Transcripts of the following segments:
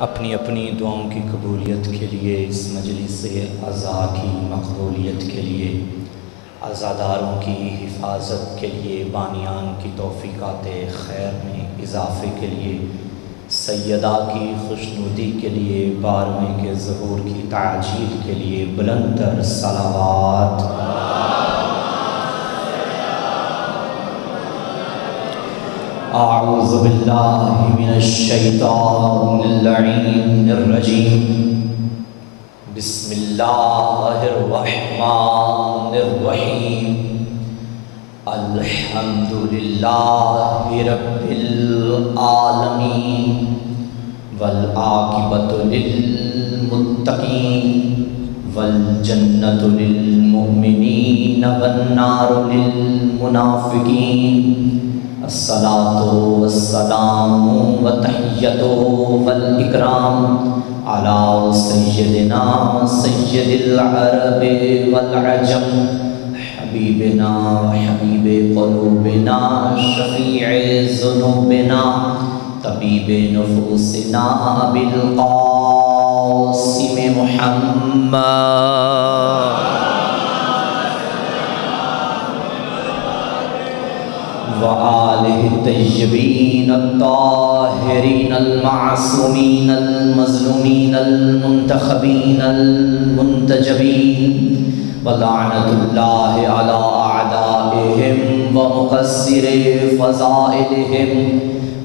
اپنی اپنی دعاؤں کی قبولیت کے لیے، اس مجلس عزا کی مقبولیت کے لیے، عزاداروں کی حفاظت کے لیے، بانیان کی توفیقات خیر میں اضافے کے لیے، سیدہ کی خوشنودی کے لیے، بارہویں کے ظہور کی تعجیل کے لیے بلند تر صلوات۔ اعوذ باللہ من الشیطان اللعین الرجیم، بسم اللہ الرحمن الرحیم، الحمد للہ رب العالمین، والعاقبۃ للمتقین، والجنۃ للمؤمنین، والنار للمنافقین، الصلاۃ والسلام والتحیۃ والاکرام علی سیدنا سید العرب والعجم، حبیبنا وحبیب قلوبنا، شفیع ذنوبنا، طبیب نفوسنا، ابی القاسم محمد وآلہ الطیبین الطاہرین المعصومین المظلومین المنتخبین المنتجبین، ولعنۃ اللہ علی اعدائہم ومقصر فضائلہم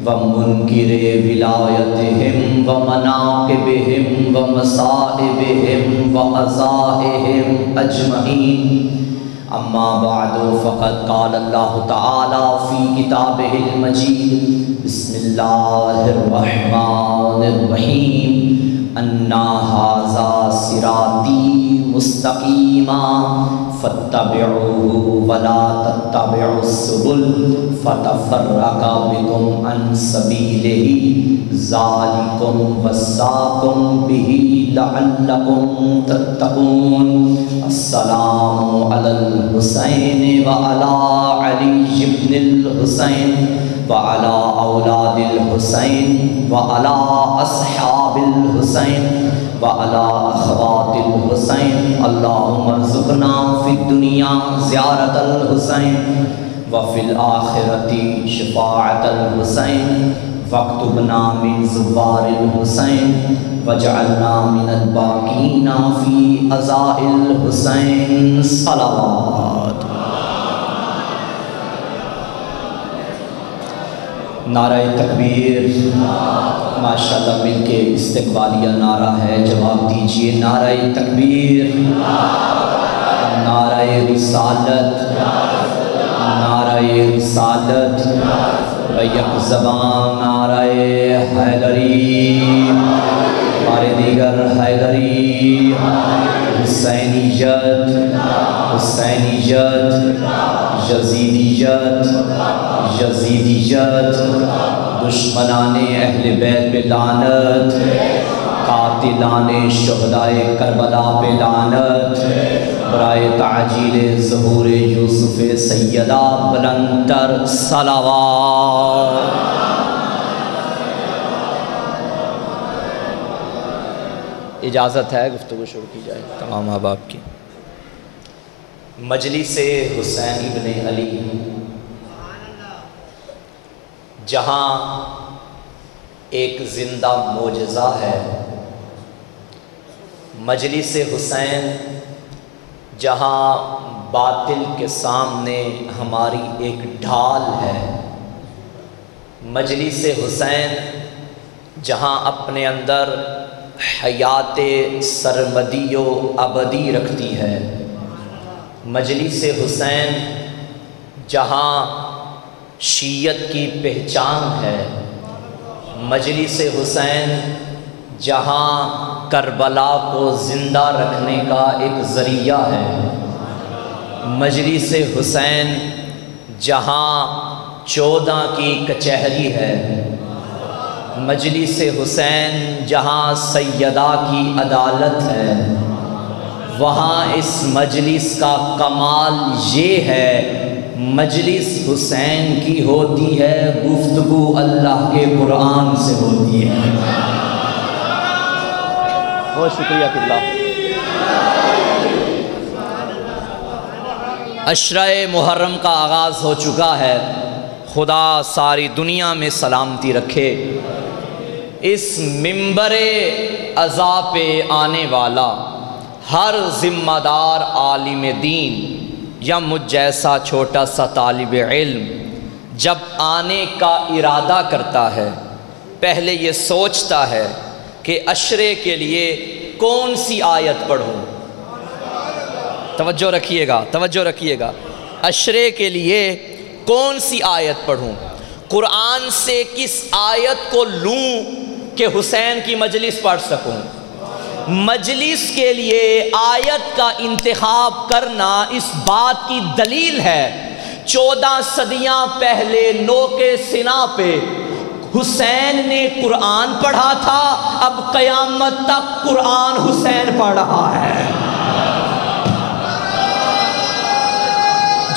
ومنکر ولایتہم ومناقبہم ومصائبہم وعزائہم اجمعین، اما بعد فقد قال اللہ تعالی فی کتابہ المجید، بسم اللہ الرحمن الرحیم، انا ھذا صراطی مستقیما فاتبعوہ ولا تتبعوا السبل فتفرق بکم عن سبیلہ، ذالکم وصاکم بہ لعلکم تتقون۔ السلام علی الحسین وعلی علی بن الحسین وعلی اولاد الحسین وعلی اصحاب الحسین وعلی اخوات الحسین، اللہم ارزقنا فی الدنیا زیارت الحسین وفی الآخرۃ شفاعت الحسین، واکتبنا من زوار الحسین واجعلنا من الباقین فی عزاء الحسین، صلوات۔ نعرہ تکبیر، ماشاءاللہ مل کے استقبالیہ نعرہ ہے، جواب دیجئے نعرہ تکبیر، نعرہ رسالت، نعرہ رسالت، یک زبان نعرہ حیدری، بار دیگر حیدری، حسینیت، حسینیت، یزیدیت، یزیدیت، دشمنان اہل بیت پہ لعنت، قاتلان شہدائے کربلا پہ لعنت، برائے تعجیل ظہور یوسف سیدہ بلند تر صلوات۔ اجازت ہے گفتگو شروع کی جائے تمام احباب کی۔ مجلس حسین ابن علی، جہاں ایک زندہ معجزہ ہے، مجلس حسین جہاں باطل کے سامنے ہماری ایک ڈھال ہے، مجلس حسین جہاں اپنے اندر حیات سرمدی و ابدی رکھتی ہے، مجلس حسین جہاں شیعت کی پہچان ہے، مجلس حسین جہاں کربلا کو زندہ رکھنے کا ایک ذریعہ ہے، مجلس حسین جہاں 14 کی کچہری ہے، مجلس حسین جہاں سیدہ کی عدالت ہے، وہاں اس مجلس کا کمال یہ ہے مجلس حسین کی ہوتی ہے، گفتگو اللہ کے قرآن سے ہوتی ہے۔ بہت شکریہ قبلہ۔ عشرہ محرم کا آغاز ہو چکا ہے، خدا ساری دنیا میں سلامتی رکھے۔ اس منبر عزا پہ آنے والا ہر ذمہ دار عالم دین یا مجھ جیسا چھوٹا سا طالب علم جب آنے کا ارادہ کرتا ہے، پہلے یہ سوچتا ہے کہ عشرے کے لیے کون سی آیت پڑھوں۔ توجہ رکھیے گا، توجہ رکھیے گا۔ عشرے کے لیے کون سی آیت پڑھوں، قرآن سے کس آیت کو لوں کہ حسین کی مجلس پڑھ سکوں۔ مجلس کے لیے آیت کا انتخاب کرنا اس بات کی دلیل ہے 14 صدیاں پہلے نوکے سنا پہ حسین نے قرآن پڑھا تھا، اب قیامت تک قرآن حسین پڑھ رہا ہے۔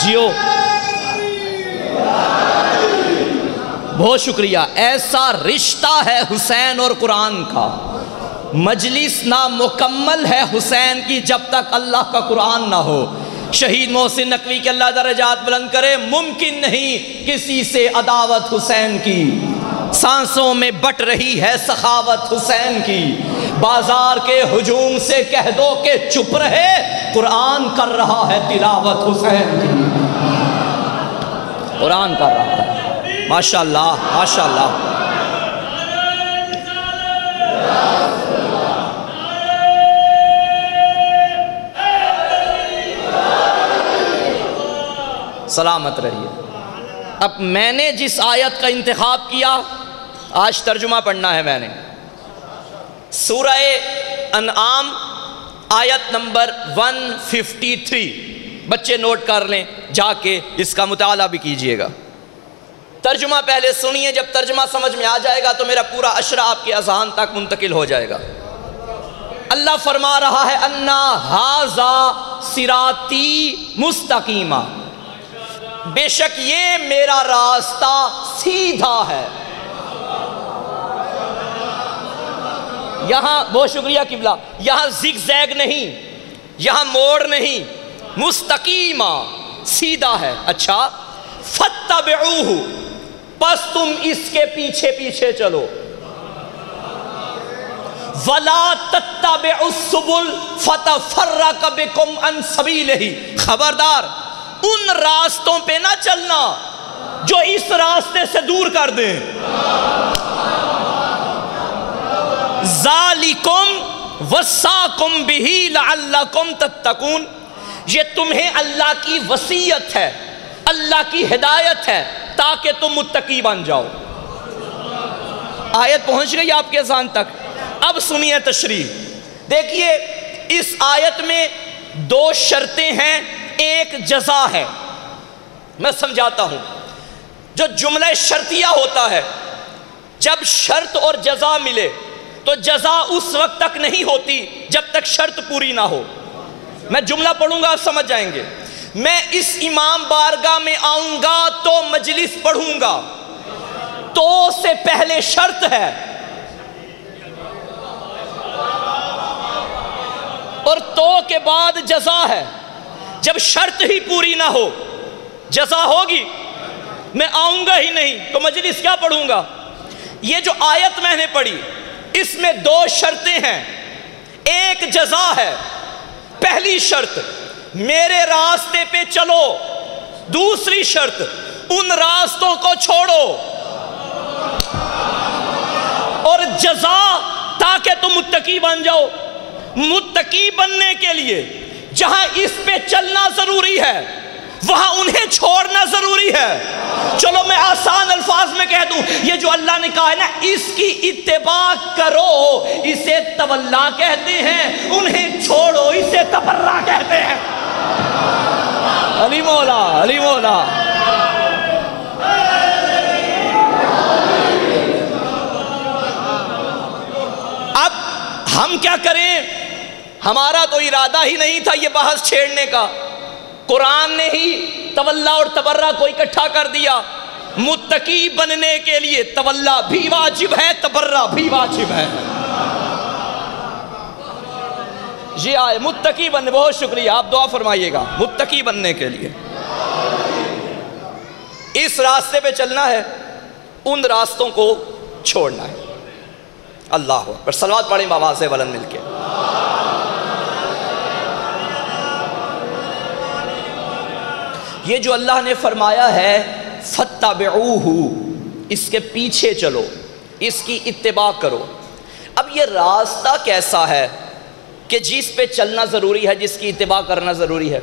جیو، بہت شکریہ۔ ایسا رشتہ ہے حسین اور قرآن کا، مجلس نامکمل ہے حسین کی جب تک اللہ کا قرآن نہ ہو۔ شہید محسن نقوی کے اللہ درجات بلند کرے، ممکن نہیں کسی سے عداوت حسین کی، سانسوں میں بٹ رہی ہے سخاوت حسین کی۔ بازار کے ہجوم سے کہہ دو کہ چپ رہے، قرآن کر رہا ہے تلاوت حسین کی، قرآن کر رہا ہے۔ ماشاءاللہ ماشاءاللہ۔ سلامت رہیے۔ اب میں نے جس آیت کا انتخاب کیا، آج ترجمہ پڑھنا ہے میں نے، سورہ انعام آیت نمبر 153۔ بچے نوٹ کر لیں، جا کے اس کا مطالعہ بھی کیجئے گا۔ ترجمہ پہلے سنیے، جب ترجمہ سمجھ میں آ جائے گا تو میرا پورا عشرہ آپ کے اذہان تک منتقل ہو جائے گا۔ اللہ فرما رہا ہے انا ھذا صراطی مستقیما، بے شک یہ میرا راستہ سیدھا ہے۔ یہاں بہت شکریہ قبلہ، یہاں زگ زیگ نہیں، یہاں موڑ نہیں، مستقیما سیدھا ہے۔ اچھا، فاتبعوہ، پس تم اس کے پیچھے پیچھے چلو، وَلَا تَتَّبِعُوا السُّبُلَ فَتَفَرَّقَ بِكُمْ عَنْ سَبِيلِهِ، خبردار ان راستوں پہ نہ چلنا جو اس راستے سے دور کر دیں۔ ذَلِكُمْ وَصَّاكُمْ بِهِ لَعَلَّكُمْ تَتَّقُونَ، یہ تمہیں اللہ کی وصیت ہے، اللہ کی ہدایت ہے تاکہ تم متقی بن جاؤ۔ آیت پہنچ گئی آپ کے ذہن تک؟ اب سنیے تشریح۔ دیکھیے اس آیت میں دو شرطیں ہیں، ایک جزا ہے۔ میں سمجھاتا ہوں، جو جملہ شرطیہ ہوتا ہے، جب شرط اور جزا ملے تو جزا اس وقت تک نہیں ہوتی جب تک شرط پوری نہ ہو۔ میں جملہ پڑھوں گا، آپ سمجھ جائیں گے۔ میں اس امام بارگاہ میں آؤں گا تو مجلس پڑھوں گا، تو سے پہلے شرط ہے اور تو کے بعد جزا ہے۔ جب شرط ہی پوری نہ ہو، جزا ہوگی، میں آؤں گا ہی نہیں تو مجلس کیا پڑھوں گا۔ یہ جو آیت میں نے پڑھی اس میں دو شرطیں ہیں، ایک جزا ہے۔ پہلی شرط میرے راستے پہ چلو، دوسری شرط ان راستوں کو چھوڑو، اور جزا تاکہ تم متقی بن جاؤ۔ متقی بننے کے لیے جہاں اس پہ چلنا ضروری ہے وہاں انہیں چھوڑنا ضروری ہے۔ چلو میں آسان الفاظ میں کہہ دوں، یہ جو اللہ نے کہا ہے نا اس کی اتباع کرو، اسے تولا کہتے ہیں، انہیں چھوڑو اسے تبرہ کہتے ہیں۔ علی مولا، علی مولا۔ اب ہم کیا کریں؟ ہمارا تو ارادہ ہی نہیں تھا یہ بحث چھیڑنے کا، قرآن نے ہی تولا اور تبرہ کو اکٹھا کر دیا۔ متقی بننے کے لیے تولا بھی واجب ہے، تبرہ بھی واجب ہے۔ یہ آئے متقی بننے، بہت شکریہ، آپ دعا فرمائیے گا متقی بننے کے لیے۔ اس راستے پہ چلنا ہے، ان راستوں کو چھوڑنا ہے۔ اللہ اکبر، صلوات پڑھیں بآواز بلند مل کے۔ یہ جو اللہ نے فرمایا ہے فَاتَّبِعُوهُ، اس کے پیچھے چلو، اس کی اتباع کرو۔ اب یہ راستہ کیسا ہے کہ جس پہ چلنا ضروری ہے، جس کی اتباع کرنا ضروری ہے؟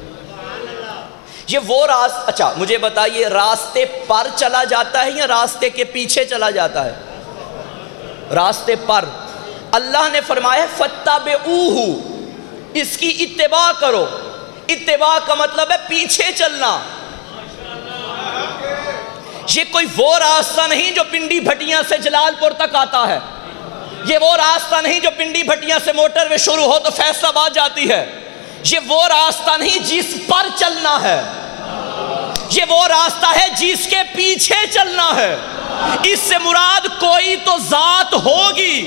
یہ وہ راستہ، اچھا مجھے بتائیے، راستے پر چلا جاتا ہے یا راستے کے پیچھے چلا جاتا ہے؟ راستے پر۔ اللہ نے فرمایا فَاتَّبِعُوهُ، اس کی اتباع کرو۔ اتباع کا مطلب ہے پیچھے چلنا۔ یہ کوئی وہ راستہ نہیں جو پنڈی بھٹیاں سے جلال پور تک آتا ہے، یہ وہ راستہ نہیں جو پنڈی بھٹیاں سے موٹر وے شروع ہو تو فیصل آباد جاتی ہے، یہ وہ راستہ نہیں جس پر چلنا ہے، یہ وہ راستہ ہے جس کے پیچھے چلنا ہے۔ اس سے مراد کوئی تو ذات ہوگی۔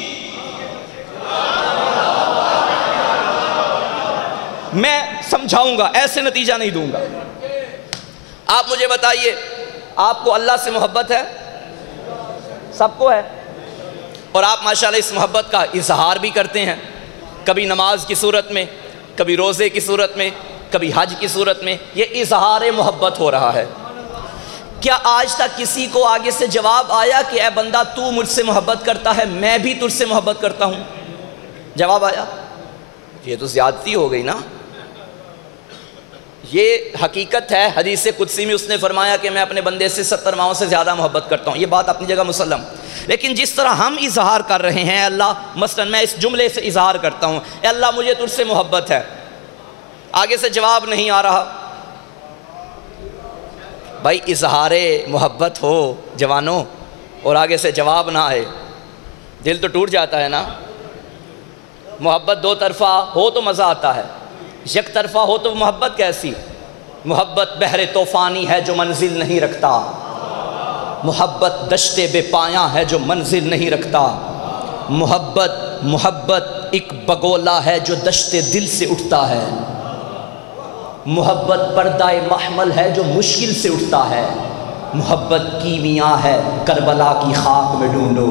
میں سمجھاؤں گا، ایسے نتیجہ نہیں دوں گا۔ آپ مجھے بتائیے، آپ کو اللہ سے محبت ہے؟ سب کو ہے، اور آپ ماشاءاللہ اس محبت کا اظہار بھی کرتے ہیں، کبھی نماز کی صورت میں، کبھی روزے کی صورت میں، کبھی حج کی صورت میں۔ یہ اظہار محبت ہو رہا ہے۔ کیا آج تک کسی کو آگے سے جواب آیا کہ اے بندہ تو مجھ سے محبت کرتا ہے، میں بھی تجھ سے محبت کرتا ہوں؟ جواب آیا؟ یہ تو زیادتی ہو گئی نا۔ یہ حقیقت ہے، حدیث قدسی میں اس نے فرمایا کہ میں اپنے بندے سے 70 ماؤں سے زیادہ محبت کرتا ہوں۔ یہ بات اپنی جگہ مسلم، لیکن جس طرح ہم اظہار کر رہے ہیں، اللہ مثلا میں اس جملے سے اظہار کرتا ہوں، اے اللہ مجھے تجھ سے محبت ہے، آگے سے جواب نہیں آ رہا، بھائی اظہار محبت ہو جوانوں اور آگے سے جواب نہ آئے، دل تو ٹوٹ جاتا ہے نا۔ محبت دو طرفہ ہو تو مزہ آتا ہے، یک طرفہ ہو تو محبت کیسی؟ محبت بحر طوفانی ہے جو منزل نہیں رکھتا، محبت دشت بے پایاں ہے جو منزل نہیں رکھتا، محبت ایک بگولا ہے جو دشت دل سے اٹھتا ہے، محبت پردہ محمل ہے جو مشکل سے اٹھتا ہے، محبت کیمیاء ہے کربلا کی خاک میں ڈھونڈو،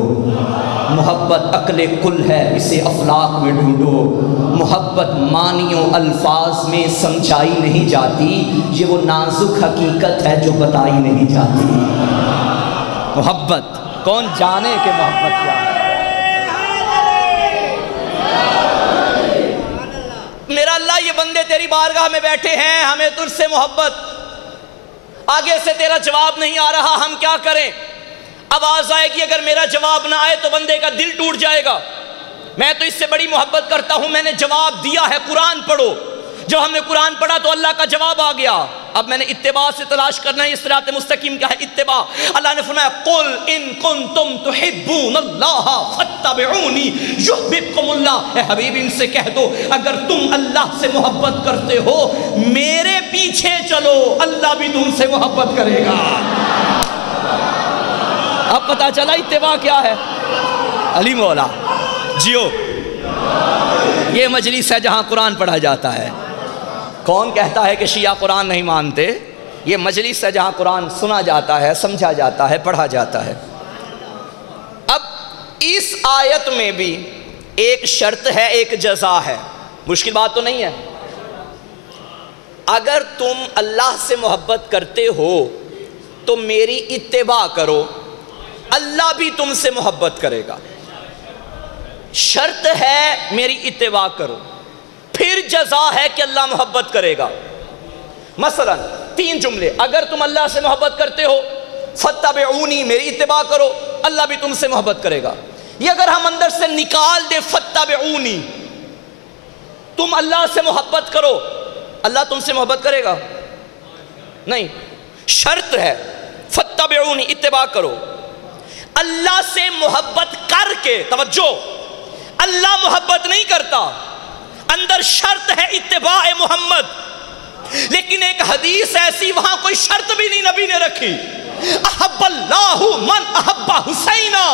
محبت عقل کل ہے اسے افلاک میں ڈھونڈو، محبت معنیوں الفاظ میں سمجھائی نہیں جاتی، یہ وہ نازک حقیقت ہے جو بتائی نہیں جاتی۔ محبت کون جانے کہ محبت کیا ہے؟ میرا اللہ یہ بندے تیری بارگاہ میں بیٹھے ہیں، ہمیں تجھ سے محبت، آگے سے تیرا جواب نہیں آ رہا، ہم کیا کریں؟ آواز آئے گی، اگر میرا جواب نہ آئے تو بندے کا دل ٹوٹ جائے گا، میں تو اس سے بڑی محبت کرتا ہوں، میں نے جواب دیا ہے، قرآن پڑھو۔ جب ہم نے قرآن پڑھا تو اللہ کا جواب آ گیا، اب میں نے اتباع سے تلاش کرنا ہے، صراط مستقیم کیا ہے؟ اتباع۔ اللہ نے فرمایا قل ان کنتم تحبون اللہ فاتبعونی یحببکم اللہ، اے حبیب ان سے کہہ دو اگر تم اللہ سے محبت کرتے ہو میرے پیچھے چلو، اللہ بھی تم سے محبت کرے گا۔ اب پتا چلا اتباع کیا ہے؟ علی مولا جیو، یہ مجلس ہے جہاں قرآن پڑھا جاتا ہے۔ کون کہتا ہے کہ شیعہ قرآن نہیں مانتے؟ یہ مجلس ہے جہاں قرآن سنا جاتا ہے، سمجھا جاتا ہے، پڑھا جاتا ہے۔ اب اس آیت میں بھی ایک شرط ہے، ایک جزا ہے، مشکل بات تو نہیں ہے۔ اگر تم اللہ سے محبت کرتے ہو تو میری اتباع کرو، اللہ بھی تم سے محبت کرے گا۔ شرط ہے میری اتباع کرو، پھر جزا ہے کہ اللہ محبت کرے گا۔ مثلا 3 جملے، اگر تم اللہ سے محبت کرتے ہو فاتبعونی، میری اتباع کرو، اللہ بھی تم سے محبت کرے گا۔ یہ اگر ہم اندر سے نکال دے فاتبعونی، تم اللہ سے محبت کرو، اللہ تم سے محبت کرے گا؟ نہیں، شرط ہے فاتبعونی، اتباع کرو۔ اللہ سے محبت کر کے، توجہ، اللہ محبت نہیں کرتا، اندر شرط ہے اتباع محمد، لیکن ایک حدیث ایسی وہاں کوئی شرط بھی نہیں نبی نے رکھی۔ احب اللہ من احب حسینہ،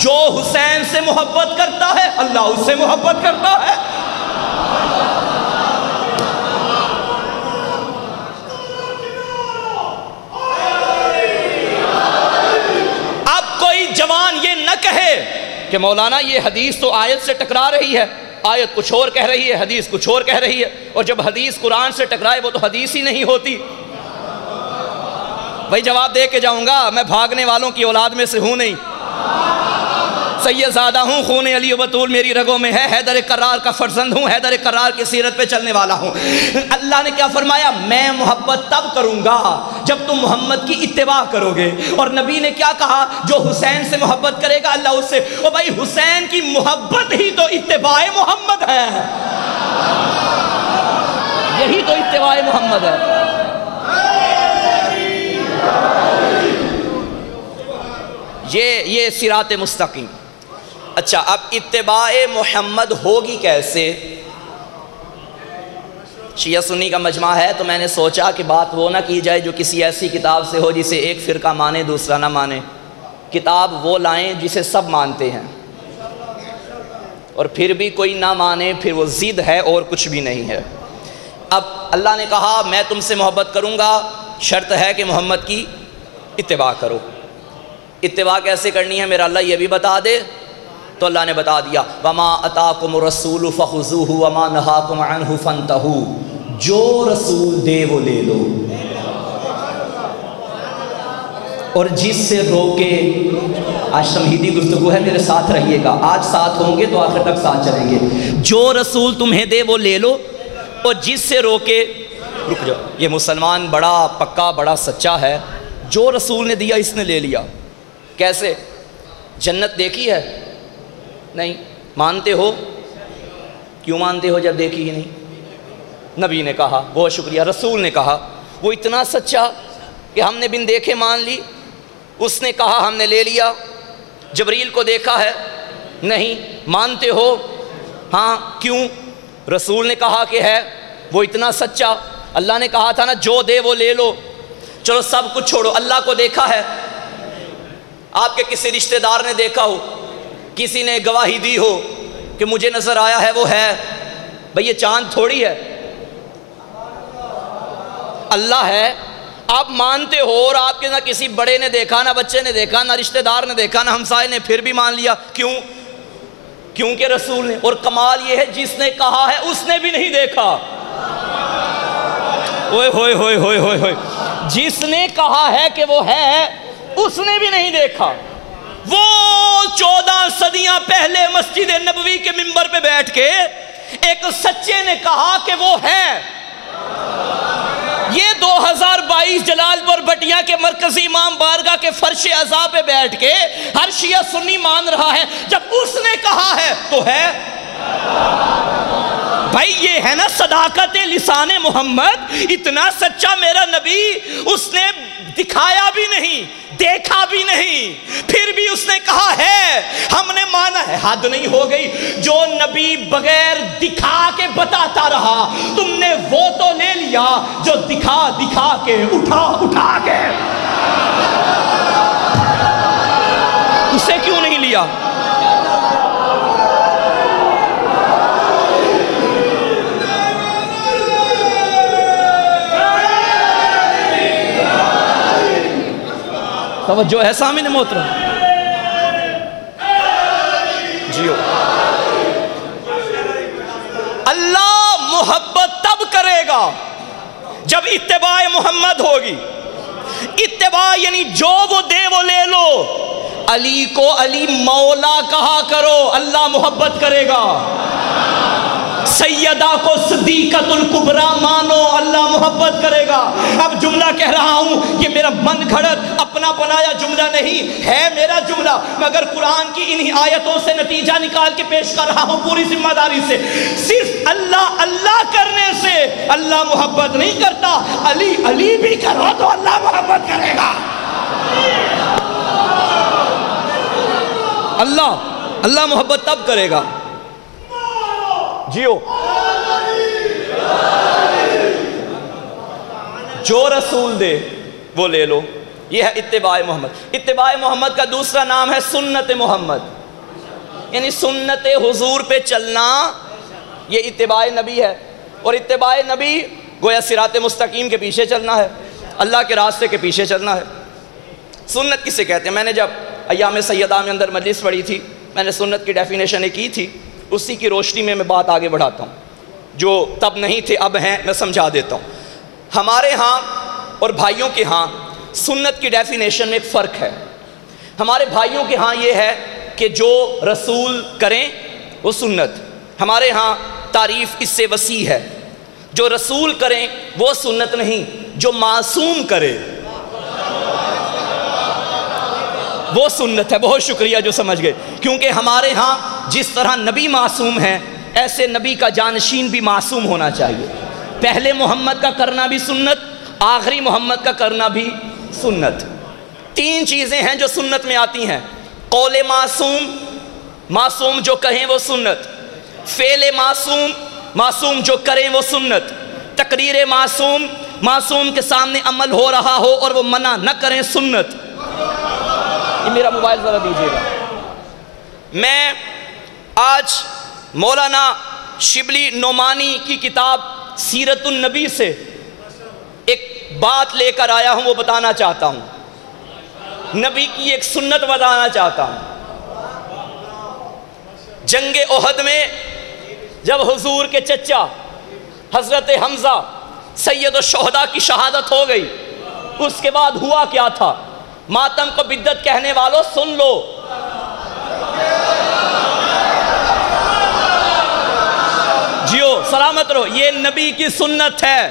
جو حسین سے محبت کرتا ہے اللہ اس سے محبت کرتا ہے۔ کہ مولانا یہ حدیث تو آیت سے ٹکرا رہی ہے، آیت کچھ اور کہہ رہی ہے، حدیث کچھ اور کہہ رہی ہے، اور جب حدیث قرآن سے ٹکرائے وہ تو حدیث ہی نہیں ہوتی۔ بھائی جواب دے کے جاؤں گا، میں بھاگنے والوں کی اولاد میں سے ہوں نہیں، سید زادہ ہوں، خون علی و بطول میری رگوں میں ہے، حیدر کرار کا فرزند ہوں، حیدر کرار کی سیرت پہ چلنے والا ہوں۔ اللہ نے کیا فرمایا؟ میں محبت تب کروں گا جب تم محمد کی اتباع کرو گے، اور نبی نے کیا کہا؟ جو حسین سے محبت کرے گا اللہ اس سے، اور بھائی حسین کی محبت ہی تو اتباع محمد ہے، یہی تو اتباع محمد ہے۔ یہ صراط مستقیم۔ اچھا اب اتباع محمد ہوگی کیسے؟ شیعہ سنی کا مجمع ہے تو میں نے سوچا کہ بات وہ نہ کی جائے جو کسی ایسی کتاب سے ہو جسے ایک فرقہ مانے دوسرا نہ مانے، کتاب وہ لائیں جسے سب مانتے ہیں، اور پھر بھی کوئی نہ مانے پھر وہ ضد ہے اور کچھ بھی نہیں ہے۔ اب اللہ نے کہا میں تم سے محبت کروں گا، شرط ہے کہ محمد کی اتباع کرو۔ اتباع کیسے کرنی ہے میرا اللہ یہ بھی بتا دے، تو اللہ نے بتا دیا وَمَا أَتَاكُمُ الرَّسُولُ فَخُذُوهُ وَمَا نَهَاكُمْ عَنْهُ فَانْتَهُوا، جو رسول دے وہ لے لو، اور جس سے روکے، آج تمہیدی گفتگو ہے میرے ساتھ رہیے گا، آج ساتھ ہوں گے تو آخر تک ساتھ چلیں گے، جو رسول تمہیں دے وہ لے لو، اور جس سے روکے رک جاؤ۔ یہ مسلمان بڑا پکا بڑا سچا ہے، جو رسول نے دیا اس نے لے لیا۔ کیسے؟ جنت دیکھی ہے؟ نہیں۔ مانتے ہو؟ کیوں مانتے ہو جب دیکھی ہی نہیں؟ نبی نے کہا، بہت شکریہ، رسول نے کہا، وہ اتنا سچا کہ ہم نے بن دیکھے مان لی، اس نے کہا ہم نے لے لیا۔ جبریل کو دیکھا ہے؟ نہیں۔ مانتے ہو؟ ہاں۔ کیوں؟ رسول نے کہا کہ ہے، وہ اتنا سچا، اللہ نے کہا تھا نا جو دے وہ لے لو۔ چلو سب کچھ چھوڑو، اللہ کو دیکھا ہے؟ آپ کے کسی رشتہ دار نے دیکھا ہو، کسی نے گواہی دی ہو کہ مجھے نظر آیا ہے وہ ہے؟ بھئی یہ چاند تھوڑی ہے، اللہ ہے۔ آپ مانتے ہو اور آپ کے نہ کسی بڑے نے دیکھا، نہ بچے نے دیکھا، نہ رشتہ دار نے دیکھا، نہ ہمسائے نے، پھر بھی مان لیا۔ کیوں؟ کیونکہ رسول نے، اور کمال یہ ہے جس نے کہا ہے اس نے بھی نہیں دیکھا۔ اوئے ہوئے ہوئے ہوئے ہوئے ہوئے، جس نے کہا ہے کہ وہ ہے اس نے بھی نہیں دیکھا۔ وہ 14 صدیاں پہلے مسجد نبوی کے منبر پہ بیٹھ کے ایک سچے نے کہا کہ وہ ہے۔ یہ 2022 جلال پور بٹیا کے مرکزی امام بارگاہ کے فرش عزا پہ بیٹھ کے ہر شیعہ سنی مان رہا ہے، جب اس نے کہا ہے تو ہے۔ بھائی یہ ہے نا صداقت لسان محمد، اتنا سچا میرا نبی، اس نے دکھایا بھی نہیں، دیکھا بھی نہیں، پھر بھی اس نے کہا ہے، ہم نے مانا ہے۔ حد نہیں ہو گئی؟ جو نبی بغیر دکھا کے بتاتا رہا، تم نے وہ تو لے لیا جو دکھا دکھا کے اٹھا اٹھا کے، اسے کیوں نہیں لیا؟ توجہ ہے سامنے محترم؟ جیو۔ اللہ محبت تب کرے گا جب اتباع محمد ہوگی۔ اتباع یعنی جو وہ دے وہ لے لو۔ علی کو علی مولا کہا کرو، اللہ محبت کرے گا۔ سیدہ کو صدیقۃ الکبریٰ مانو، اللہ محبت کرے گا۔ اب جملہ کہہ رہا ہوں، یہ میرا من گھڑت اپنا بنایا جملہ نہیں ہے، میرا جملہ، مگر قرآن کی انہی آیتوں سے نتیجہ نکال کے پیش کر رہا ہوں پوری ذمہ داری سے۔ صرف اللہ اللہ کرنے سے اللہ محبت نہیں کرتا، علی علی بھی کرو تو اللہ محبت کرے گا۔ اللہ محبت تب کرے گا جیو جو رسول دے وہ لے لو۔ یہ ہے اتباع محمد۔ اتباع محمد کا دوسرا نام ہے سنت محمد، یعنی سنت حضور پہ چلنا، یہ اتباع نبی ہے۔ اور اتباع نبی گویا صراط مستقیم کے پیچھے چلنا ہے، اللہ کے راستے کے پیچھے چلنا ہے۔ سنت کسے کہتے ہیں؟ میں نے جب ایام سیدہ میں اندر مجلس پڑھی تھی میں نے سنت کی ڈیفینیشن کی تھی، اسی کی روشنی میں بات آگے بڑھاتا ہوں، جو تب نہیں تھے اب ہیں، میں سمجھا دیتا ہوں۔ ہمارے ہاں اور بھائیوں کے ہاں سنت کی ڈیفینیشن میں ایک فرق ہے۔ ہمارے بھائیوں کے ہاں یہ ہے کہ جو رسول کریں وہ سنت، ہمارے ہاں تعریف اس سے وسیع ہے، جو رسول کریں وہ سنت نہیں، جو معصوم کرے وہ سنت ہے۔ بہت شکریہ جو سمجھ گئے، کیونکہ ہمارے ہاں جس طرح نبی معصوم ہیں ایسے نبی کا جانشین بھی معصوم ہونا چاہیے۔ پہلے محمد کا کرنا بھی سنت، آخری محمد کا کرنا بھی سنت۔ تین چیزیں ہیں جو سنت میں آتی ہیں: قول معصوم، معصوم جو کہیں وہ سنت; فعل معصوم، معصوم جو کریں وہ سنت; تقریر معصوم، معصوم کے سامنے عمل ہو رہا ہو اور وہ منع نہ کریں، سنت۔ یہ میرا موبائل ذرا دیجیے گا۔ میں آج مولانا شبلی نعمانی کی کتاب سیرت النبی سے ایک بات لے کر آیا ہوں، وہ بتانا چاہتا ہوں، نبی کی ایک سنت بتانا چاہتا ہوں۔ جنگ احد میں جب حضور کے چچا حضرت حمزہ سید الشہداء کی شہادت ہو گئی، اس کے بعد ہوا کیا تھا؟ ماتم کو بدعت کہنے والوں سن لو، جیو سلامت رہو، یہ نبی کی سنت ہے،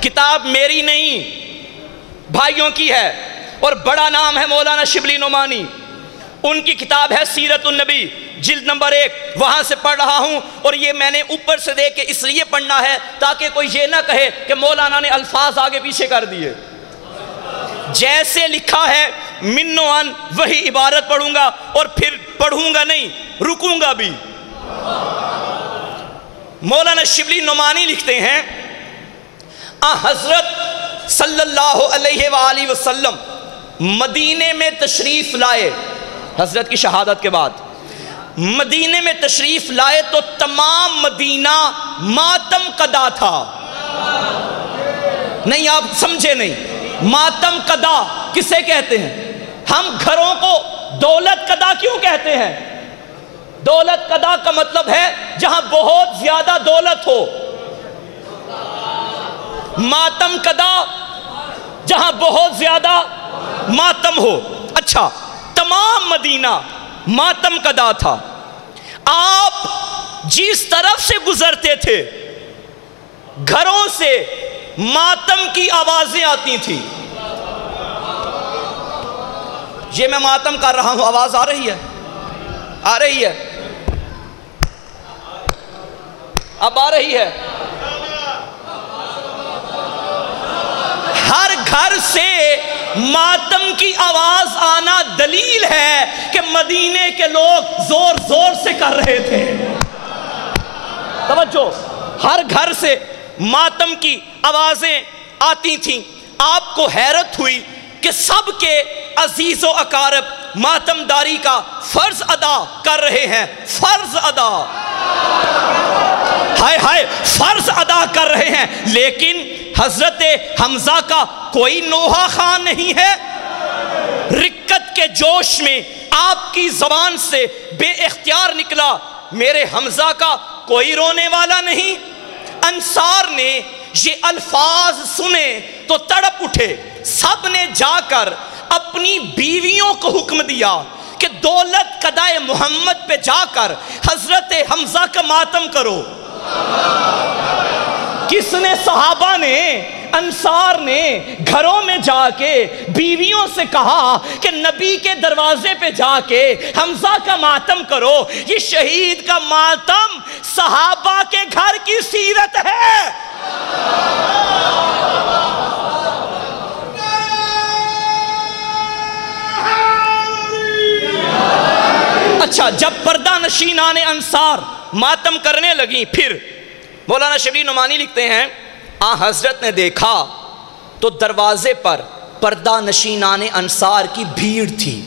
کتاب میری نہیں بھائیوں کی ہے، اور بڑا نام ہے مولانا شبلی نعمانی، ان کی کتاب ہے سیرت النبی، جلد نمبر 1، وہاں سے پڑھ رہا ہوں، اور یہ میں نے اوپر سے دیکھ کے اس لیے پڑھنا ہے تاکہ کوئی یہ نہ کہے کہ مولانا نے الفاظ آگے پیچھے کر دیے۔ جیسے لکھا ہے من و ان وہی عبارت پڑھوں گا، اور پھر پڑھوں گا نہیں، رکوں گا بھی۔ مولانا شبلی نعمانی لکھتے ہیں، حضرت صلی اللہ علیہ وآلہ وسلم مدینے میں تشریف لائے، حضرت کی شہادت کے بعد مدینے میں تشریف لائے تو تمام مدینہ ماتم قدا تھا۔ نہیں آپ سمجھے نہیں، ماتم قدا کسے کہتے ہیں؟ ہم گھروں کو دولت قدا کیوں کہتے ہیں؟ دولت قدا کا مطلب ہے جہاں بہت زیادہ دولت ہو، ماتم قدا جہاں بہت زیادہ ماتم ہو۔ اچھا، تمام مدینہ ماتم قدا تھا، آپ جس طرف سے گزرتے تھے گھروں سے ماتم کی آوازیں آتی تھیں۔ یہ میں ماتم کر رہا ہوں، آواز آ رہی ہے؟ آ رہی ہے؟ اب آ رہی ہے؟ ہر گھر سے ماتم کی آواز آنا دلیل ہے کہ مدینے کے لوگ زور زور سے کر رہے تھے۔ توجہ، ہر گھر سے ماتم کی آوازیں آتی تھیں۔ آپ کو حیرت ہوئی کہ سب کے عزیز و اقارب ماتم داری کا فرض ادا کر رہے ہیں، فرض ادا، ہائے ہائے فرض ادا کر رہے ہیں، لیکن حضرت حمزہ کا کوئی نوحہ خان نہیں ہے۔ رکت کے جوش میں آپ کی زبان سے بے اختیار نکلا، میرے حمزہ کا کوئی رونے والا نہیں۔ انصار نے یہ الفاظ سنے تو تڑپ اٹھے، سب نے جا کر اپنی بیویوں کو حکم دیا کہ دولت قدائے محمد پہ جا کر حضرت حمزہ کا ماتم کرو۔ کس نے؟ صحابہ نے، انصار نے گھروں میں جا کے بیویوں سے کہا کہ نبی کے دروازے پہ جا کے حمزہ کا ماتم کرو۔ یہ شہید کا ماتم صحابہ کے گھر کی سیرت ہے۔ اچھا، جب پردہ نشینان انصار ماتم کرنے لگیں، پھر مولانا شبلی نعمانی لکھتے ہیں، حضرت نے دیکھا تو دروازے پر پردہ نشینان انصار کی بھیڑ تھی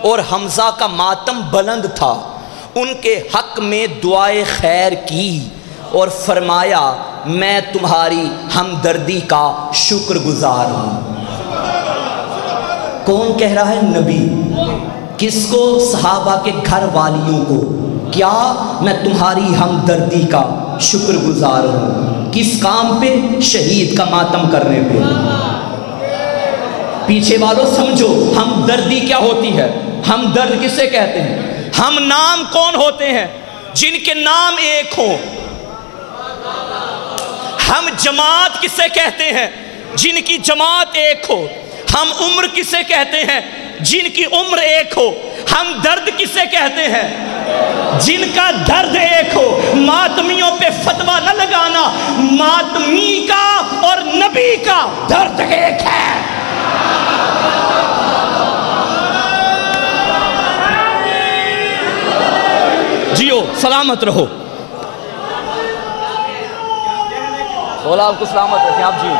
اور حمزہ کا ماتم بلند تھا۔ ان کے حق میں دعائے خیر کی اور فرمایا میں تمہاری ہمدردی کا شکر گزار ہوں۔ کون کہہ رہا ہے؟ نبی۔ کس کو؟ صحابہ کے گھر والیوں کو۔ کیا؟ میں تمہاری ہمدردی کا شکر گزار ہوں۔ کس کام پہ؟ شہید کا ماتم کرنے پہ۔ پیچھے والوں سمجھو ہمدردی کیا ہوتی ہے، ہمدرد کسے کہتے ہیں؟ ہم نام کون ہوتے ہیں؟ جن کے نام ایک ہوں۔ ہم جماعت کسے کہتے ہیں؟ جن کی جماعت ایک ہو۔ ہم عمر کسے کہتے ہیں؟ جن کی عمر ایک ہو۔ ہم درد کسے کہتے ہیں؟ جن کا درد ایک ہو۔ ماتمیوں پہ فتویٰ نہ لگانا، ماتمی کا اور نبی کا درد ایک ہے۔ جیو سلامت رہو، بولا آپ کو سلامت رکھیں آپ جیو۔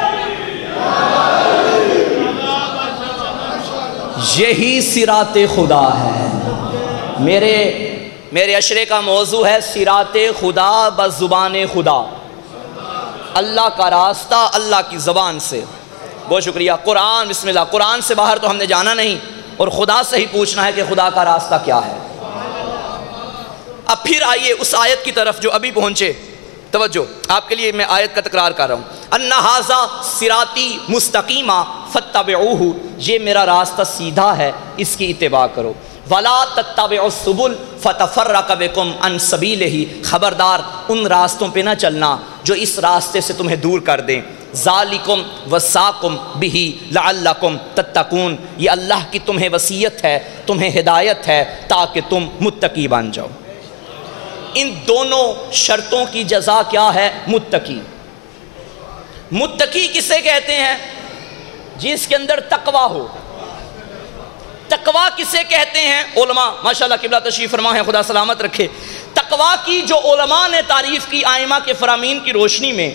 یہی صراط خدا ہے۔ میرے اشرے کا موضوع ہے صراط خدا بزبان خدا، اللہ کا راستہ اللہ کی زبان سے۔ بہت شکریہ۔ قرآن، بسم اللہ، قرآن سے باہر تو ہم نے جانا نہیں، اور خدا سے ہی پوچھنا ہے کہ خدا کا راستہ کیا ہے۔ اب پھر آئیے اس آیت کی طرف جو ابھی پہنچے، توجہ، آپ کے لیے میں آیت کا تکرار کر رہا ہوں۔ ان ھذا صراطی مستقیما فاتبعوہ، یہ میرا راستہ سیدھا ہے، اس کی اتباع کرو۔ ولا تتبعوا السبل فتفرق بکم عن سبیلہ، خبردار ان راستوں پہ نہ چلنا جو اس راستے سے تمہیں دور کر دیں۔ ذالکم وصاکم بہ لعلکم تتقون، یہ اللہ کی تمہیں وصیت ہے، تمہیں ہدایت ہے تاکہ تم متقی بن جاؤ۔ ان دونوں شرطوں کی جزا کیا ہے؟ متقی۔ متقی کسے کہتے ہیں؟ جس کے اندر تقویٰ ہو۔ تقویٰ کسے کہتے ہیں؟ علماء ماشاءاللہ قبلہ تشریف فرما ہے، خدا سلامت رکھے۔ تقویٰ کی جو علماء نے تعریف کی آئمہ کے فرامین کی روشنی میں،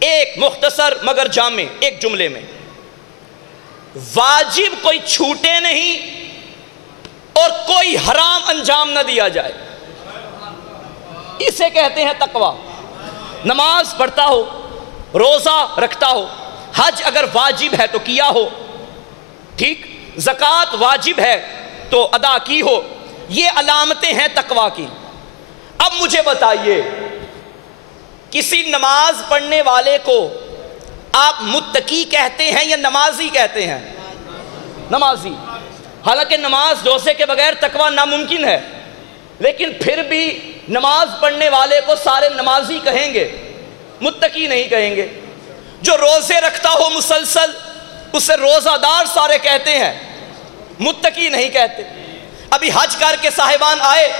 ایک مختصر مگر جامع ایک جملے میں، واجب کوئی چھوٹے نہیں اور کوئی حرام انجام نہ دیا جائے، اسے کہتے ہیں تقویٰ۔ نماز پڑھتا ہو، روزہ رکھتا ہو، حج اگر واجب ہے تو کیا ہو، ٹھیک، زکوٰۃ واجب ہے تو ادا کی ہو، یہ علامتیں ہیں تقویٰ کی۔ اب مجھے بتائیے، کسی نماز پڑھنے والے کو آپ متقی کہتے ہیں یا نمازی کہتے ہیں؟ نمازی۔ حالانکہ نماز روزے کے بغیر تقویٰ ناممکن ہے، لیکن پھر بھی نماز پڑھنے والے کو سارے نمازی کہیں گے، متقی نہیں کہیں گے۔ جو روزے رکھتا ہو مسلسل، اسے روزہ دار سارے کہتے ہیں، متقی نہیں کہتے۔ ابھی حج کر کے صاحبان آئے،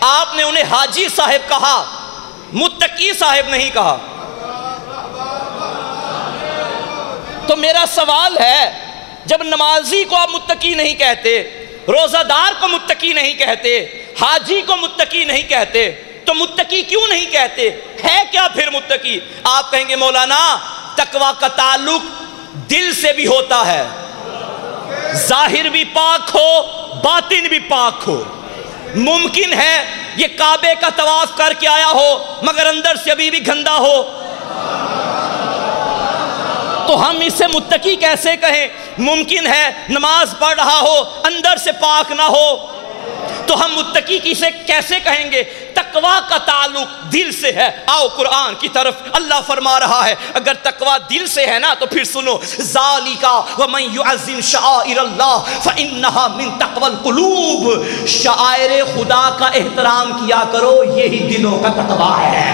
آپ نے انہیں حاجی صاحب کہا، متقی صاحب نہیں کہا۔ تو میرا سوال ہے، جب نمازی کو آپ متقی نہیں کہتے، روزہ دار کو متقی نہیں کہتے، حاجی کو متقی نہیں کہتے، تو متقی کیوں نہیں کہتے؟ ہے کیا پھر متقی؟ آپ کہیں گے مولانا تقویٰ کا تعلق دل سے بھی ہوتا ہے، ظاہر بھی پاک ہو باطن بھی پاک ہو۔ ممکن ہے یہ کعبے کا طواف کر کے آیا ہو مگر اندر سے ابھی بھی گندا ہو، تو ہم اسے متقی کیسے کہیں؟ ممکن ہے نماز پڑھ رہا ہو اندر سے پاک نہ ہو، تو ہم متقی کسے کیسے کہیں گے؟ تقویٰ کا تعلق دل سے ہے۔ آؤ قرآن کی طرف، اللہ فرما رہا ہے اگر تقویٰ دل سے ہے نا تو پھر سنو، ذالک ومن یعظم شعائر اللہ فانہا من تقوی القلوب، شعائر خدا کا احترام کیا کرو، یہی دلوں کا تقویٰ ہے۔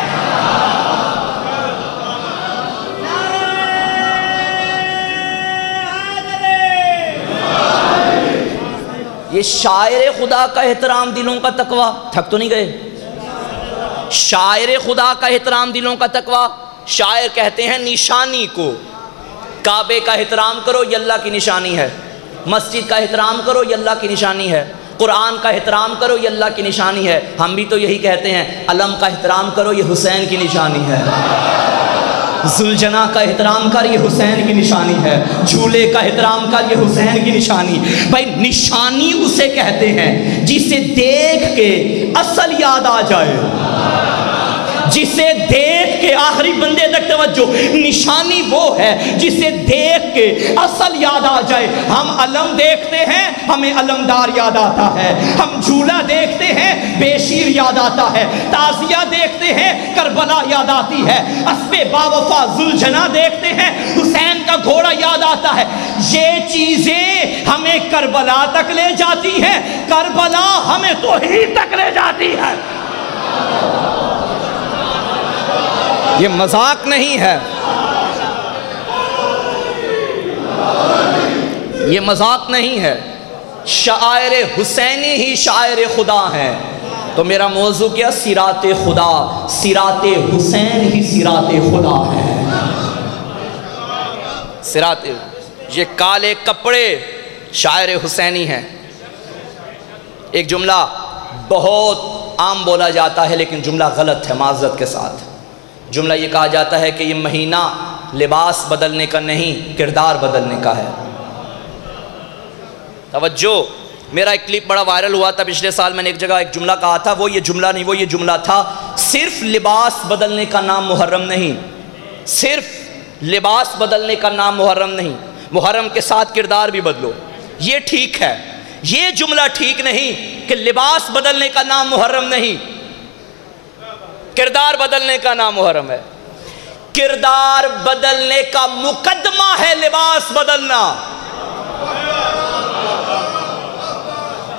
یہ شاعر خدا کا احترام دلوں کا تقویٰ، تھک تو نہیں گئے؟ شاعر خدا کا احترام دلوں کا تقویٰ، شاعر کہتے ہیں نشانی کو۔ کعبے کا احترام کرو یہ اللہ کی نشانی ہے، مسجد کا احترام کرو یہ اللہ کی نشانی ہے، قرآن کا احترام کرو یہ اللہ کی نشانی ہے۔ ہم بھی تو یہی کہتے ہیں، علم کا احترام کرو یہ حسین کی نشانی ہے، ذوالجناح کا احترام کر یہ حسین کی نشانی ہے، جھولے کا احترام کر یہ حسین کی نشانی۔ بھائی نشانی اسے کہتے ہیں جسے دیکھ کے اصل یاد آ جائے، جسے دیکھ کے آخری بندے تک توجہ، نشانی وہ ہے جسے دیکھ کے اصل یاد آ جائے۔ ہم علم دیکھتے ہیں ہمیں علمدار یاد آتا ہے، ہم جھولا دیکھتے ہیں بے شیر یاد آتا ہے، تازیہ دیکھتے ہیں کربلا یاد آتی ہے، اسب باوفا ذوالجناح دیکھتے ہیں حسین کا گھوڑا یاد آتا ہے۔ یہ چیزیں ہمیں کربلا تک لے جاتی ہیں، کربلا ہمیں توحید تک لے جاتی ہے۔ یہ مذاق نہیں ہے، یہ مذاق نہیں ہے۔ شاعر حسینی ہی شاعر خدا ہیں۔ تو میرا موضوع کیا؟ سیرات خدا، سیرات حسین ہی سیرات خدا ہے۔ سیرات، یہ کالے کپڑے شاعر حسینی ہیں۔ ایک جملہ بہت عام بولا جاتا ہے لیکن جملہ غلط ہے، معذرت کے ساتھ۔ جملہ یہ کہا جاتا ہے کہ یہ مہینہ لباس بدلنے کا نہیں، کردار بدلنے کا ہے۔ توجہ، میرا ایک کلپ بڑا وائرل ہوا تھا پچھلے سال، میں نے ایک جگہ ایک جملہ کہا تھا، وہ یہ جملہ نہیں، وہ یہ جملہ تھا، صرف لباس بدلنے کا نام محرم نہیں، صرف لباس بدلنے کا نام محرم نہیں، محرم کے ساتھ کردار بھی بدلو۔ یہ ٹھیک ہے، یہ جملہ ٹھیک نہیں کہ لباس بدلنے کا نام محرم نہیں، کردار بدلنے کا نام محرم ہے۔ کردار بدلنے کا مقدمہ ہے لباس بدلنا۔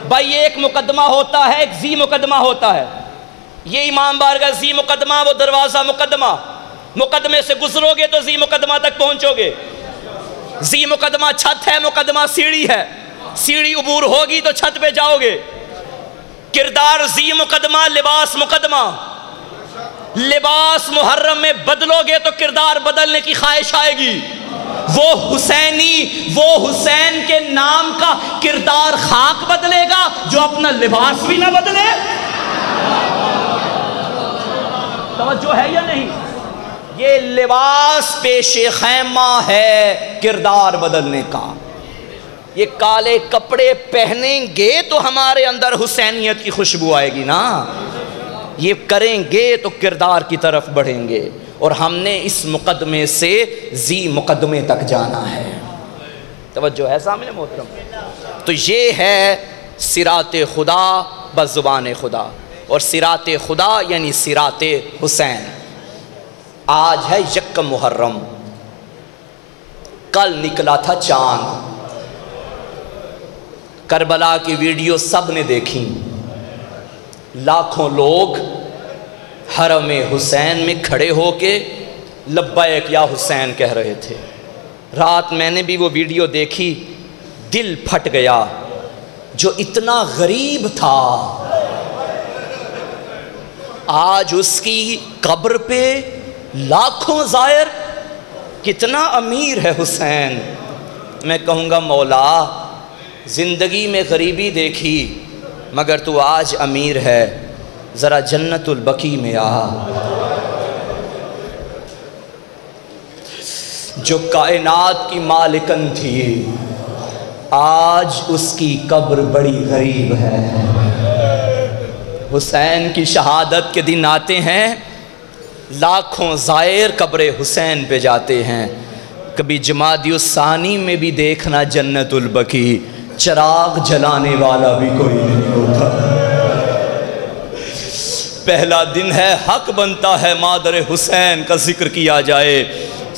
بھائی ایک مقدمہ ہوتا ہے، ایک زی مقدمہ ہوتا ہے، یہ امام بارگاہ زی مقدمہ، وہ دروازہ مقدمہ، مقدمے سے گزرو گے تو زی مقدمہ تک پہنچو گے۔ زی مقدمہ چھت ہے، مقدمہ سیڑھی ہے، سیڑھی عبور ہوگی تو چھت پہ جاؤ گے۔ کردار زی مقدمہ، لباس مقدمہ۔ لباس محرم میں بدلو گے تو کردار بدلنے کی خواہش آئے گی۔ وہ حسینی، وہ حسین کے نام کا کردار خاک بدلے گا جو اپنا لباس بھی نہ بدلے۔ توجہ ہے یا نہیں؟ یہ لباس پیش خیمہ ہے کردار بدلنے کا۔ یہ کالے کپڑے پہنیں گے تو ہمارے اندر حسینیت کی خوشبو آئے گی نا، یہ کریں گے تو کردار کی طرف بڑھیں گے، اور ہم نے اس مقدمے سے زی مقدمے تک جانا ہے۔ توجہ ہے سامنے محترم؟ تو یہ ہے سیرات خدا بزبان خدا، اور سیرات خدا یعنی سیرات حسین۔ آج ہے یکم محرم، کل نکلا تھا چاند۔ کربلا کی ویڈیو سب نے دیکھی، لاکھوں لوگ حرم حسین میں کھڑے ہو کے لبیک یا حسین کہہ رہے تھے۔ رات میں نے بھی وہ ویڈیو دیکھی، دل پھٹ گیا۔ جو اتنا غریب تھا آج اس کی قبر پہ لاکھوں زائر، کتنا امیر ہے حسین۔ میں کہوں گا مولا، زندگی میں غریبی دیکھی مگر تو آج امیر ہے، ذرا جنت البقیع میں آ۔ جو کائنات کی مالکن تھی آج اس کی قبر بڑی غریب ہے۔ حسین کی شہادت کے دن آتے ہیں، لاکھوں زائر قبر حسین پہ جاتے ہیں۔ کبھی جمادی الثانی میں بھی دیکھنا جنت البقیع، چراغ جلانے والا بھی کوئی نہیں ہوتا۔ پہلا دن ہے، حق بنتا ہے مادر حسین کا ذکر کیا جائے۔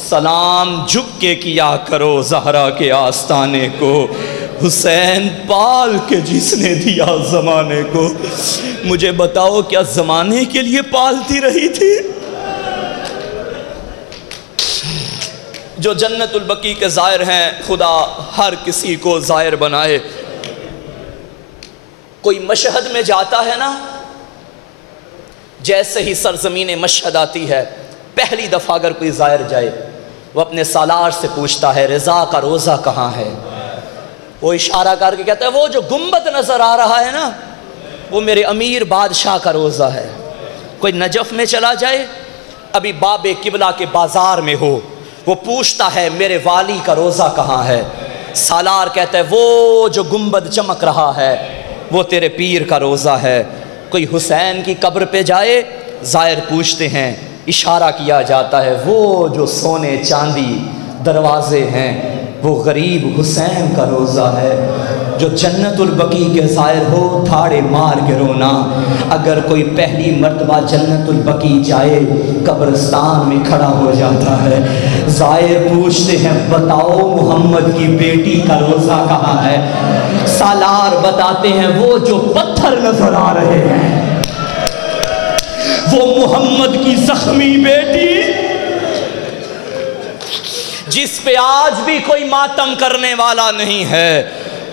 سلام جھک کے کیا کرو زہرا کے آستانے کو، حسین پال کے جس نے دیا زمانے کو۔ مجھے بتاؤ کیا زمانے کے لیے پالتی رہی تھی؟ جو جنت البقیع کے زائر ہیں، خدا ہر کسی کو زائر بنائے۔ کوئی مشہد میں جاتا ہے نا، جیسے ہی سرزمین مشہد آتی ہے، پہلی دفعہ اگر کوئی زائر جائے وہ اپنے سالار سے پوچھتا ہے رضا کا روزہ کہاں ہے؟ وہ اشارہ کر کے کہتا ہے وہ جو گنبد نظر آ رہا ہے نا، وہ میرے امیر بادشاہ کا روزہ ہے۔ کوئی نجف میں چلا جائے، ابھی باب قبلہ کے بازار میں ہو، وہ پوچھتا ہے میرے والی کا روزہ کہاں ہے؟ سالار کہتا ہے وہ جو گنبد چمک رہا ہے وہ تیرے پیر کا روزہ ہے۔ کوئی حسین کی قبر پہ جائے، زائر پوچھتے ہیں، اشارہ کیا جاتا ہے وہ جو سونے چاندی دروازے ہیں وہ غریب حسین کا روزہ ہے، جو جنت البقیع کے زائر ہو تھاڑے مار کے رونا۔ اگر کوئی پہلی مرتبہ جنت البقیع جائے قبرستان میں کھڑا ہو جاتا ہے، زائر پوچھتے ہیں بتاؤ محمد کی بیٹی کا روزہ کہاں ہے؟ سالار بتاتے ہیں وہ جو پتھر نظر آ رہے ہیں وہ محمد کی زخمی بیٹی جس پہ آج بھی کوئی ماتم کرنے والا نہیں ہے۔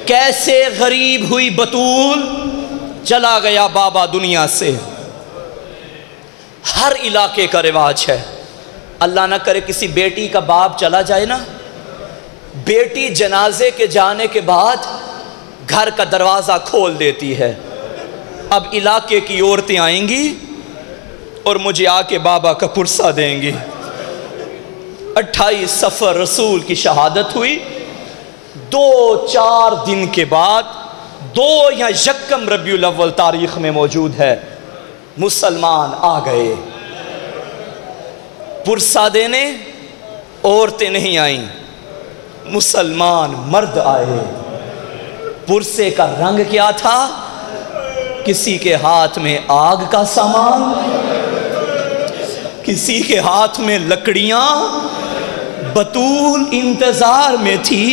کیسے غریب ہوئی بطول، چلا گیا بابا دنیا سے۔ ہر علاقے کا رواج ہے، اللہ نہ کرے کسی بیٹی کا باپ چلا جائے نا، بیٹی جنازے کے جانے کے بعد گھر کا دروازہ کھول دیتی ہے۔ اب علاقے کی عورتیں آئیں گی اور مجھے آ کے بابا کا پرسہ دیں گی۔ 28 صفر رسول کی شہادت ہوئی، 2-4 دن کے بعد 2 یا یکم ربیع الاول تاریخ میں موجود ہے، مسلمان آ گئے پرسہ دینے، عورتیں نہیں آئیں، مسلمان مرد آئے۔ پرسے کا رنگ کیا تھا؟ کسی کے ہاتھ میں آگ کا سامان، کسی کے ہاتھ میں لکڑیاں۔ بطول انتظار میں تھی،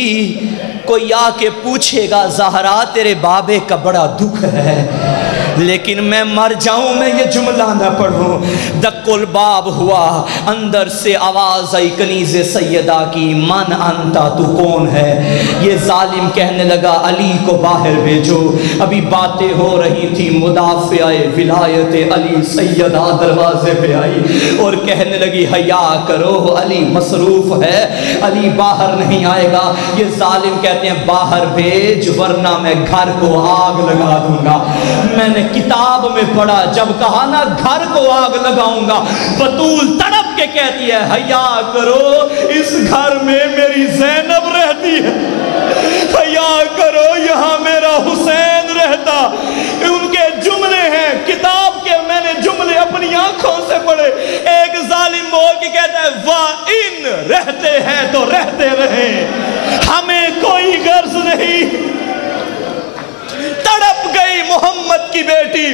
کوئی آ کے پوچھے گا زہرا تیرے بابے کا بڑا دکھ ہے، لیکن میں مر جاؤں میں یہ جملہ نہ پڑھوں۔ دق الباب ہوا، اندر سے آواز آئی کنیز سیدہ کی، من انتا تو کون ہے؟ یہ ظالم کہنے لگا علی کو باہر بھیجو۔ ابھی باتیں ہو رہی تھی، مدافع ولایت علی سیدہ دروازے پہ آئی اور کہنے لگی حیا کرو، علی مصروف ہے، علی باہر نہیں آئے گا۔ یہ ظالم کہتے ہیں باہر بھیج ورنہ میں گھر کو آگ لگا دوں گا۔ میں نے کتاب میں پڑھا، جب کہا نا گھر کو آگ لگاؤں گا، بطول تڑپ کے کہتی ہے حیا کرو، اس گھر میں میری زینب رہتی ہے، حیا کرو یہاں میرا حسین رہتا۔ ان کے جملے ہیں کتاب کے، میں نے جملے اپنی آنکھوں سے پڑھے۔ ایک ظالم بول کے کہتا ہے وَإِن رہتے ہیں تو رہتے رہیں، ہمیں کوئی غرض نہیں۔ تڑپ گئی محمد کی بیٹی،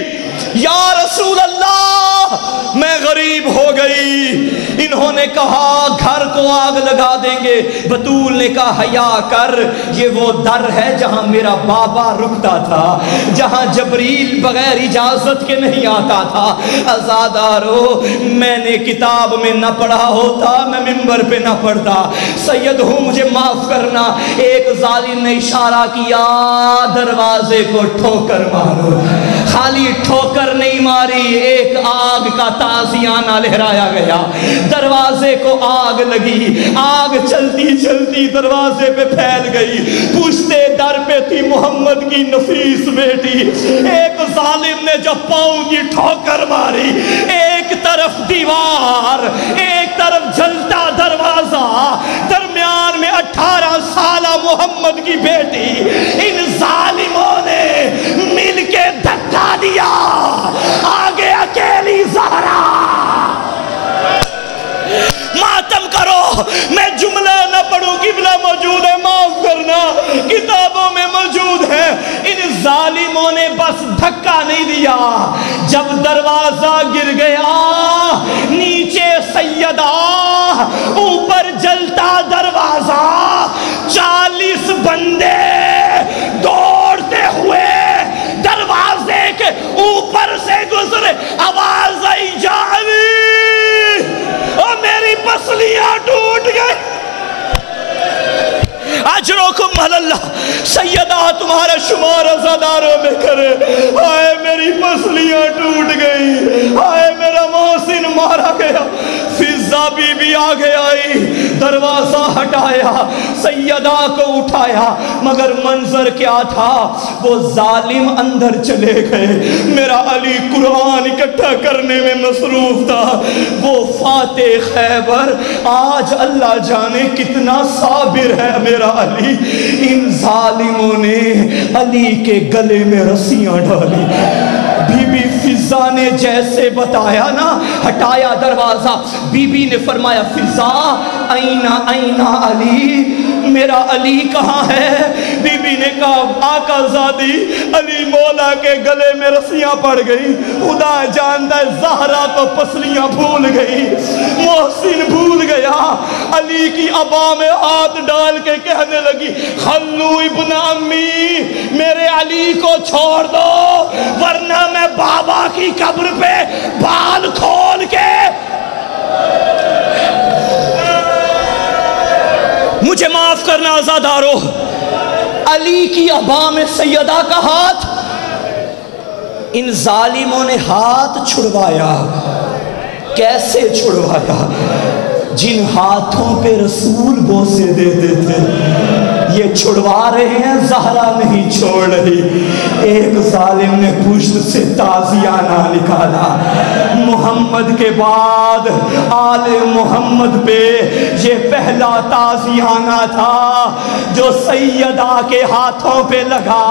یا رسول اللہ میں غریب ہو گئی۔ انہوں نے کہا گھر کو آگ لگا دیں گے۔ بطول نے کہا حیا کر، یہ وہ در ہے جہاں میرا بابا رکتا تھا، جہاں جبریل بغیر اجازت کے نہیں آتا تھا۔ عزادارو، میں نے کتاب میں نہ پڑھا ہوتا میں منبر پہ نہ پڑھتا، سید ہوں مجھے معاف کرنا۔ ایک ظالم نے اشارہ کیا دروازے کو ٹھوکر مارو، خالی ٹھوکر نہیں ماری، ایک آگ کا تازیانہ لہرایا گیا، دروازے کو آگ لگی، آگ چلتی چلتی دروازے پہ پھیل گئی، پوچھتے در پہ تھی محمد کی نفیس بیٹی۔ ایک ظالم نے جب پاؤں کی ٹھوکر ماری، ایک طرف دیوار، ایک طرف جلتا دروازہ، درمیان میں 18 سالہ محمد کی بیٹی، ان ظالموں نے مل کے دھکا دیا، آگے اکیلی زہرا۔ ماتم کرو، میں جملہ نہ پڑھوں، قبلہ موجود ہے معاف کرنا، کتابوں میں موجود ہے۔ ان ظالموں نے بس دھکا نہیں دیا، جب دروازہ گر گیا، نیچے سیدہ، اوپر جلتا دروازہ، 40 بندے دوڑتے ہوئے دروازے کے اوپر سے گزرے، آواز آئی جا علی، اور میری پسلیاں ٹوٹ گئی۔ اجرکم علی اللہ، سیدہ تمہارا شمار عزاداروں میں کرے۔ آئے میری پسلیاں ٹوٹ گئی، آئے میرا محسن مارا گیا۔ فضہ بی بی آگے آئی، دروازہ ہٹایا، سیدہ کو اٹھایا، مگر منظر کیا تھا؟ وہ ظالم اندر چلے گئے، میرا علی قرآن اکٹھا کرنے میں مصروف تھا۔ وہ فاتح خیبر آج اللہ جانے کتنا صابر ہے میرا علی۔ ان ظالموں نے علی کے گلے میں رسیاں ڈالی، بی بی فضہ فضا نے جیسے بتایا نا، ہٹایا دروازہ، بی بی نے فرمایا فضا اینا اینا علی، میرا علی کہاں ہے؟ بی بی نے کہا آقا زادی علی مولا کے گلے میں رسیاں پڑ گئی، خدا جانتا ہے زہرا تو پسلیاں بھول گئی، محسن بھول گیا۔ علی کی عبا میں ہاتھ ڈال کے کہنے لگی خلو ابن امی، میرے علی کو چھوڑ دو ورنہ میں بابا کی قبر پہ بال کھول کے مجھے معاف کرنا آزادارو۔ علی کی عبا میں سیدہ کا ہاتھ، ان ظالموں نے ہاتھ چھڑوایا۔ کیسے چھڑوایا؟ جن ہاتھوں پہ رسول بوسے دیتے تھے یہ چھڑوا رہے ہیں، زہرا نہیں چھوڑ رہی۔ ایک ظالم نے پشت سے تازیانہ نکالا، محمد کے بعد آل محمد پہ یہ پہلا تازیانہ تھا جو سیدہ کے ہاتھوں پہ لگا،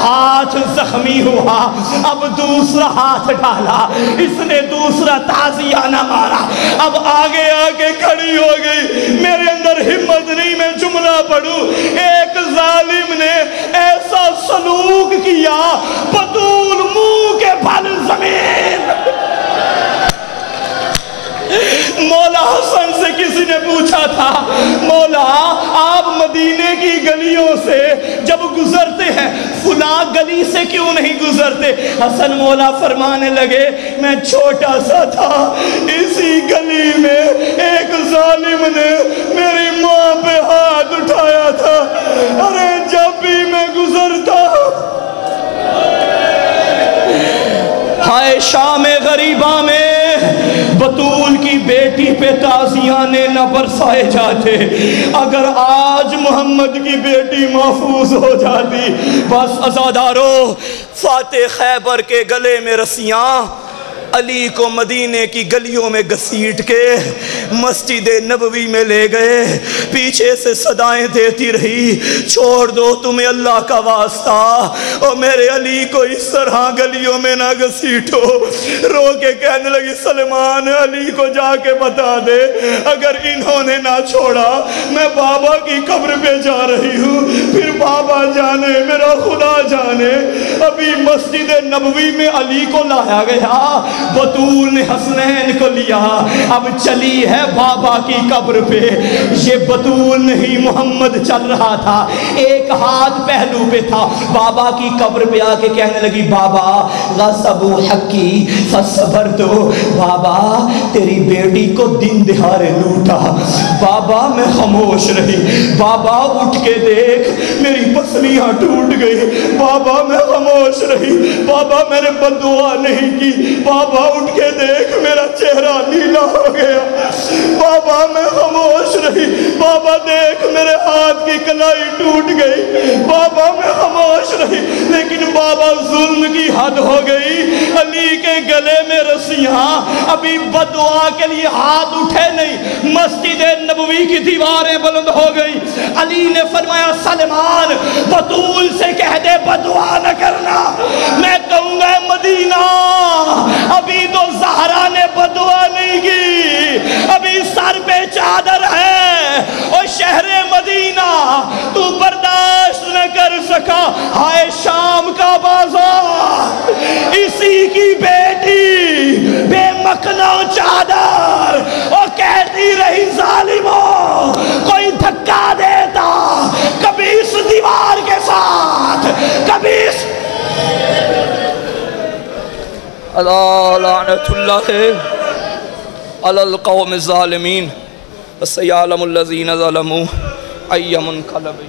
ہاتھ زخمی ہوا، اب دوسرا ہاتھ ڈالا، اس نے دوسرا تازیانہ مارا، اب آگے آگے کھڑی ہو گئی۔ میرے اندر ہمت نہیں میں جملہ پڑھوں، ایک ظالم نے ایسا سلوک کیا بطول منہ کے بھل زمین۔ مولا حسن سے کسی نے پوچھا تھا مولا آپ مدینے کی گلیوں سے جب گزرتے ہیں فلاں گلی سے کیوں نہیں گزرتے؟ حسن مولا فرمانے لگے میں چھوٹا سا تھا، اسی گلی میں ایک ظالم نے میری ماں پہ ہاتھ اٹھایا تھا، ارے جب بھی میں گزرتا ہائے شام غریبہ میں بطول کی بیٹی پہ تازیانے نہ برسائے جاتے۔ اگر آج محمد کی بیٹی محفوظ ہو جاتی، بس عزادارو فاتح خیبر کے گلے میں رسیاں، علی کو مدینے کی گلیوں میں گھسیٹ کے مسجد نبوی میں لے گئے، پیچھے سے صدائیں دیتی رہی چھوڑ دو تمہیں اللہ کا واسطہ، اور میرے علی کو اس طرح گلیوں میں نہ گھسیٹو۔ رو کے کہنے لگی سلمان علی کو جا کے بتا دے اگر انہوں نے نہ چھوڑا میں بابا کی قبر پہ جا رہی ہوں، پھر بابا جانے میرا خدا جانے۔ ابھی مسجد نبوی میں علی کو لایا گیا، بطول نے حسنین کو لیا، اب چلی ہے بابا کی قبر پہ۔ یہ بطول نہیں محمد چل رہا تھا، ایک ہاتھ پہلو پہ تھا، بابا کی قبر پہ آ کے کہنے لگی بابا غصبوا حقی فصبرتو، بابا تیری بیٹی کو دن دہارے لوٹا، بابا میں خاموش رہی، بابا اٹھ کے دیکھ میری پسلیاں ٹوٹ گئی، بابا میں خاموش رہی، بابا میں نے بددعا نہیں کی، بابا اٹھ کے دیکھ میرا چہرہ نیلا ہو گیا، بابا میں خاموش رہی، بابا دیکھ میرے ہاتھ کی کلائی ٹوٹ گئی، بابا میں خاموش رہی، لیکن بابا ظلم کی حد ہو گئی، علی کے گلے میں رسیاں، ابھی بددعا کے لیے ہاتھ اٹھے نہیں، مسجد نبوی کی دیواریں بلند ہو گئی۔ علی نے فرمایا سلمان بطول سے کہہ دے بددعا نہ کرنا، میں کہوں گا مدینہ ابھی تو زہرا نے بددعا نہیں کی، ابھی سر پہ چادر ہے، اور شہر مدینہ تو برداشت نہ کر سکا، ہائے شام کا بازار اسی کی بیٹی بے مکنا چادر، اور کہتی رہی ظالموں کوئی دھکا دیتا کبھی اس دیوار کے ساتھ کبھی اس اللہ لعنت اللہ علی القوم الظالمین وسیعلم الذین ظلموا ای منقلب۔